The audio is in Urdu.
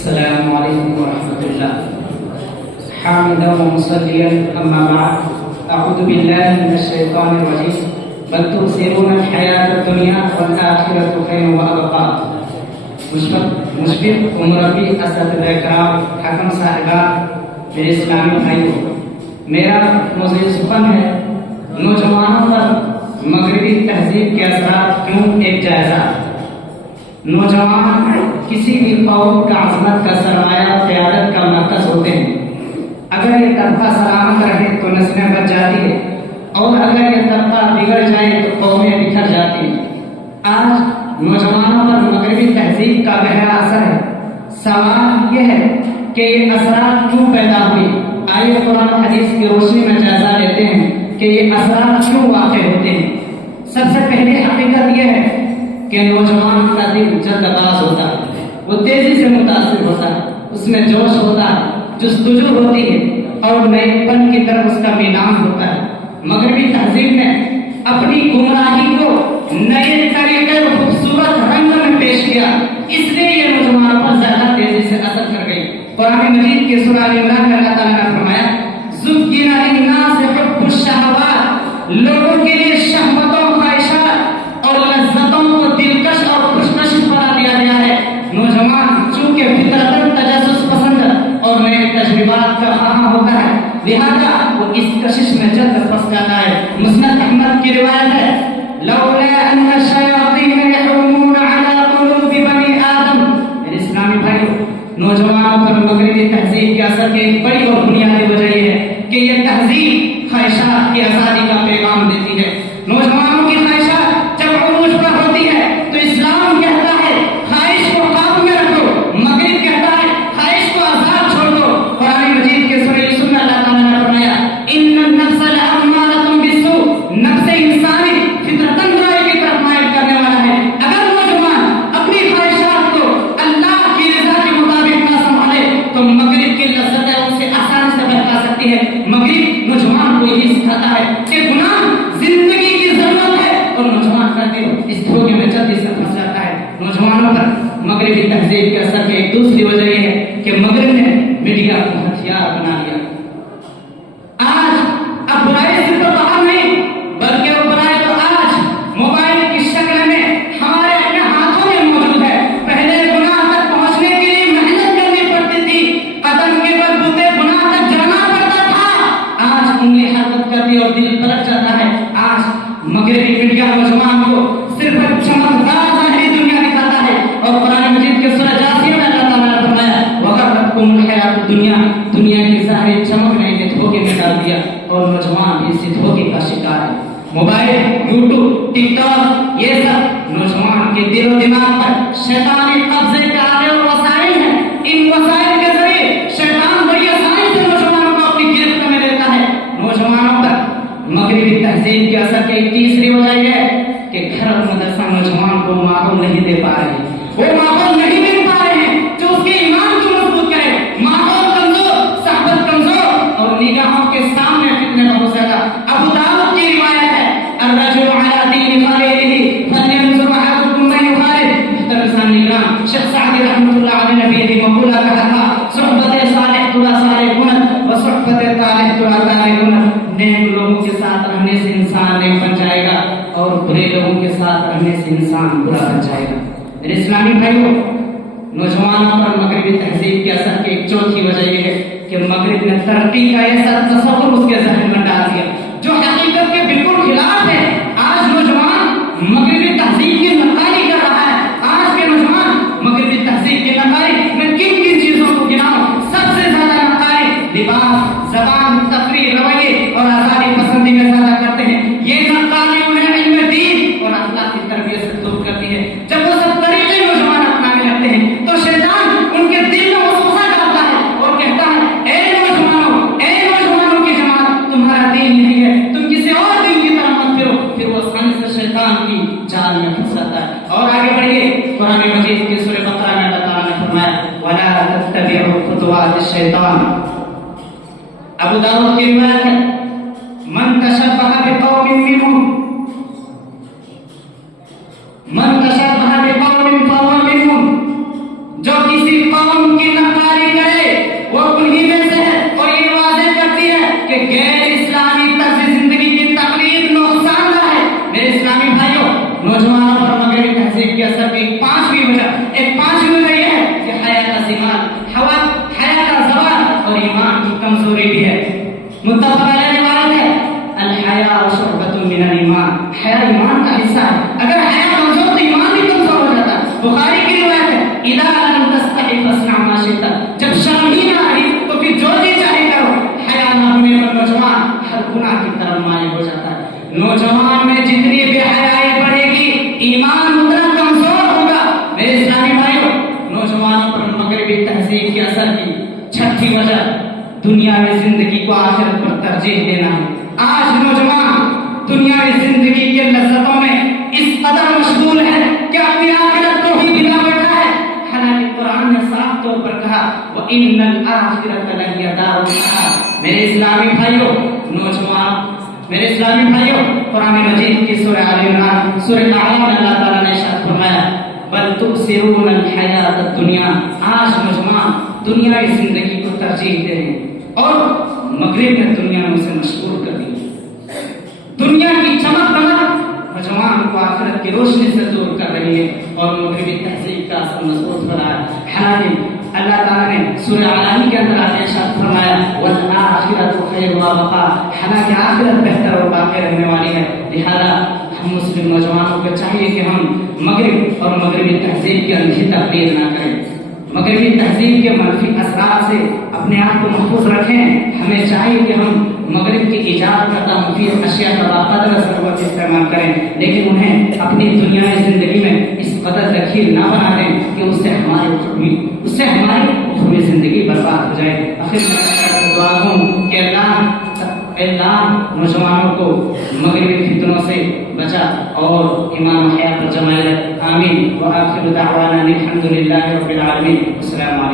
السلام عليكم ورحمة الله. حامدا ومصليا أما بعد، أعوذ بالله من الشيطان الرجيم. بل تؤثرون الحياة الدنيا والآخرة خير وأبقى. مشفق ومربی اساتذہ کرام، حکم صاحبان، میرے اسلامی بھائیوں، میرا موضوع سخن ہے نوجوانوں پر مغربی تہذیب کے اثرات کیوں، ایک جائزہ۔ نوجوان کسی بھی قوم کا عظمت کا سرمایہ، قیادت کا مرکز ہوتے ہیں۔ اگر یہ طبقہ سلامت رہے تو نسلیں بچ جاتی ہے، اور اگر یہ طبقہ بگڑ جائے تو قومیں بکھر جاتی ہیں۔ آج نوجوانوں پر مغربی تہذیب کا گہرا اثر ہے۔ سوال یہ ہے کہ یہ اثرات کیوں پیدا ہوئی؟ آئیے قرآن حدیث کی روشنی میں جائزہ لیتے ہیں کہ یہ اثرات کیوں واقع ہوتے ہیں۔ سب سے پہلے حقیقت یہ ہے کہ نوجوان کا دل جلد باز ہوتا ہے، وہ تیزی سے متاثر ہوتا ہے، اس میں جوش ہوتا ہے، جستجو ہوتی ہے، اور نئے پن کی طرف اس کا میلان ہوتا ہے۔ مغربی تہذیب نے اپنی گمراہی کو نئے طریقے اور خوبصورت رنگ میں پیش کیا، اس لیے یہ نوجوانوں پر زیادہ تیزی سے اثر کر گئی۔ قرآن مجید کے سورہ ال عمران میں اللہ تعالیٰ نے فرمایا زُيِّنَ لِلنَّاسِ حُبُّ الشَّهَوَاتِ، لوگوں کے لیے شہوتوں، خواہشات اور لذتوں کو دلکش اور خوشکش بنا دیا گیا ہے۔ نوجوان چونکہ فطرتاً تجسس پسند اور نئے تجربات کا خواہاں ہوتا ہے، لہذا وہ اس کشش میں جلد پھنس جاتا ہے۔ مسند احمد کی روایت ہے لولا ان الشیاطین یحومون علی قلوب بنی آدم۔ میرے اسلامی بھائیوں، نوجوانوں پر مغربی تہذیب کے اثر کی ایک بڑی اور بنیادی وجہ یہ ہے کہ یہ تہذیب خواہشات کی آزادی کا پیغام دیتی ہے۔ نوجوانوں کی خواہشات جب عروج پر ہوتی ہے تو اسلام کہتا ہے خواہش کو قابو میں رکھو، مغرب کہتا ہے خواہش کو آزاد چھوڑ دو۔ قرآن مجید کے سورہ یوسف میں اللہ تعالیٰ نے فرمایا ان النفس لامارۃ بالسوء، نفس انسانی فطرتاً برائی کی طرف مائل کرنے والا ہے۔ اگر نوجوان اپنی خواہشات کو اللہ کی رضا کے مطابق نہ سنبھالے تو مغرب کی لذتیں ان سے آسانی سے بہکا سکتی ہے۔ مغرب نوجوان کو یہی سکھاتا ہے کہ گناہ زندگی کی ضرورت ہے، اور نوجوان کا دل اس دھوکے میں جلدی سے پھنس جاتا ہے۔ نوجوانوں پر مغربی تہذیب کے اثر کی ایک دوسری وجہ یہ ہے کہ مغرب نے میڈیا کو ہتھیار بنا لیا۔ آج اب برائی صرف باہر نہیں بلکہ وہ برائی تو آج موبائل کی شکل میں ہمارے اپنے ہاتھوں میں موجود ہے۔ پہلے گناہ تک پہنچنے کے لیے محنت کرنی پڑتی تھی، قدم کے بلبوتے گناہ تک جانا پڑتا تھا، آج انگلی حرکت کرتی اور دل پلٹ جاتا ہے۔ آج مغربی میڈیا نوجوان کو صرف چمکدار ظاہری دنیا دکھاتا ہے، اور قرآن مجید کے سورہ جاثیہ میں اللہ تعالیٰ نے فرمایا وَغَرَّتْكُمُ الْحَيَاةُ الدُّنْيَا، دنیا کی ظاہری چمک نے انہیں دھوکے میں ڈال دیا، اور نوجوان بھی اسی دھوکے کا شکار ہے۔ موبائل، یوٹیوب، ٹک ٹاک، یہ سب نوجوان کے دل و دماغ پر شیطانی قبضے کے آلے اور وسائل ہیں۔ ان وسائل کے ذریعے شیطان بڑی آسانی سے نوجوانوں کو اپنی گرفت میں لیتا ہے۔ نوجوانوں پر مغربی تہذیب کے اثر کی ایک تیسری وجہ یہ ہے کہ گھر اور مدرسہ نوجوان کو ماحول نہیں دے پا رہے، وہ ماحول نہیں مل پا رہے ہیں جو اس کے ایمان کو مضبوط کرے۔ ماحول کمزور، صحبت کمزور، اور نگاہوں کے سامنے فتنے بہت زیادہ۔ ابو داؤد کی روایت ہے الرجل علی دین خلیلہ فلینظر احدکم من یخالف۔ محترم نگران شیخ سعدی رحمۃ اللہ علیہ نے بھی یہی مقولہ کہا تھا صحبت صالح ترا صالح کنت و صحبت طالح ترا طالح کنت۔ نیک لوگوں کے ساتھ رہنے سے انسان نیک بن جائے گا، اور برے لوگوں کے ساتھ رہنے سے انسان برا بن جائے گا۔ میرے اسلامی بھائیوں، نوجوانوں پر مغربی تہذیب کے اثر کی ایک چوتھی وجہ یہ ہے کہ مغرب نے ترقی کا ایسا تصور اس کے ذہن میں ڈال دیا جو حقیقت کے بالکل خلاف ہے۔ آج نوجوان مغربی تہذیب کی نقالی کر رہا ہے۔ آج کے نوجوان مغربی تہذیب کی نقالی میں کن کن چیزوں کو گناؤں؟ سب سے زیادہ نقالی لباس، زبان، تفریح، رویے اور آزادی پسندی میں زیادہ کرتے ہیں۔ یہ نقالی انہیں علم دین اور اخلاق کی تربیت سے دور کرتی ہے۔ جب وہ سب طریقے نوجوان اپنانے لگتے ہیں تو شیطان ان کے دل میں وسوسہ ڈالتا ہے اور کہتا ہے اے نوجوانوں کی جماعت، تمہارا دین نہیں ہے، تم کسی اور دین کی طرف مت پھرو۔ پھر وہ آسانی سے شیطان کی جال میں پھنس جاتا ہے۔ اور آگے بڑھیے، قرآن مجید کی سورہ بقرہ میں اللہ تعالیٰ نے فرمایا وَلَا تَتَّبِعُوا خُطُوَاتِ الشَّيْطَانِ۔ ابو داؤد کی روایت ہے من تشبہ بقوم فهو منهم، جو کسی کسی قوم کی نقاری کرے وہ انہی میں سے ہے، اور یہ واضح کرتی ہے کہ غیر اسلامی طرز زندگی کی تقلید نقصان دہ ہے۔ میرے اسلامی بھائیوں، نوجوانوں پر مغربی تہذیب کے اثر کی ایک پانچویں وجہ یہ ہے کہ حیا کا زوال اور ایمان کی کمزوری بھی ہے۔ متفق علیہ روایت ہے، الحیا شعبۃ من الایمان، حیا ایمان کا حصہ ہے، اگر حیا کمزور تو ایمان بھی کمزور ہو جاتا ہے۔ بخاری کی روایت ہے، اذا لم تستحی فاصنع ما شئت، جب شرم ہی نہ آئی تو پھر جو جی چاہے کرو۔ حیا نہ ہونے پر نوجوان ہر گناہ کی طرف مائل ہو جاتا ہے۔ نوجوان میں جتنی بے حیائی بڑھے گی ایمان اتنا کمزور ہوگا۔ میرے اسلامی بھائیوں، نوجوانوں پر مغربی تہذیب کے اثر کی چھٹی وجہ دنیاوی زندگی کو آخرت پر ترجیح دینا ہے۔ آج نوجوان دنیاوی زندگی کے لذتوں میں اس قدر مشغول ہے کہ اپنی آخرت کو ہی بلا بیٹھا ہے، حالانکہ قرآن نے صاف طور پر کہا وَإِنَّ الْآخِرَةَ لَهِيَ دَارُ الْقَرَارِ۔ میرے اسلامی بھائیوں، قرآن مجید کی سورہ آل عمران سورہ اعراف میں اللہ تعالیٰ نے ارشاد فرمایا بل تؤثرون الحیاۃ الدنیا، آج نوجوان دنیاوی زندگی کو ترجیح دے رہے ہیں اور مغرب نے دنیا میں اسے مشغول کر دیا۔ دنیا کی چمک دمک نوجوان کو آخرت کی روشنی سے دور کر رہی ہے اور مغربی تہذیب کا اثر مضبوط ہو رہا ہے۔ حالانکہ اللہ تعالیٰ نے سورہ اعراف کے اندر ارشاد فرمایا والآخرۃ خیر وابقا، حالانکہ آخرت بہتر اور باقی رہنے والی ہے۔ لہذا ہم مسلم نوجوانوں کو چاہیے کہ ہم مغرب اور مغربی تہذیب کی اندھی تقلید نہ کریں، مغربی تہذیب کے منفی اثرات سے اپنے آپ کو محفوظ رکھیں۔ ہمیں چاہیے کہ ہم مغرب کی ایجاد کرتا مفید اشیاء کا باقدر ضرورت استعمال کریں، لیکن انہیں اپنی دنیاوی زندگی میں اس قدر دخیل نہ بنا دیں کہ اس سے ہماری اخروی زندگی برباد ہو جائے۔ آخر میں دعا ہوں کہ اللہ نوجوانوں کو مغربی فتنوں سے بچا اور ایمان و حیا پر جمائے رکھ۔ آمین۔ وآخر دعوانا الحمد للہ رب العالمین۔ السلام علیکم۔